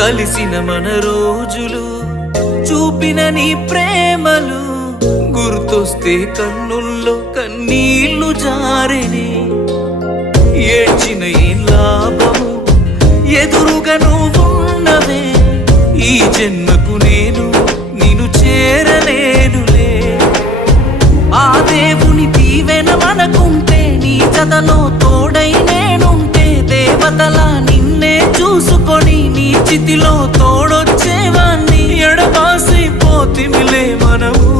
కలిసిన మన రోజులు చూపిన నీ ప్రేమలు గుర్తొస్తే కన్నుల్లో కన్నీళ్లు జారెనే. ఏడ్చిన ఏం లాభము ఎదురుగా నువ్వున్నవే, ఈ జన్మకు నేను నిన్ను చేరలేనులే. ఆ దేవుని దీవెన మనకుంటే, నీ జతలో తోడై నేనుంటే, దేవతలా నిన్నే చూసుకొని నీ చితిలో తోడొచ్చేవాణ్ణి. ఎడబాసి పోతిమిలే మనము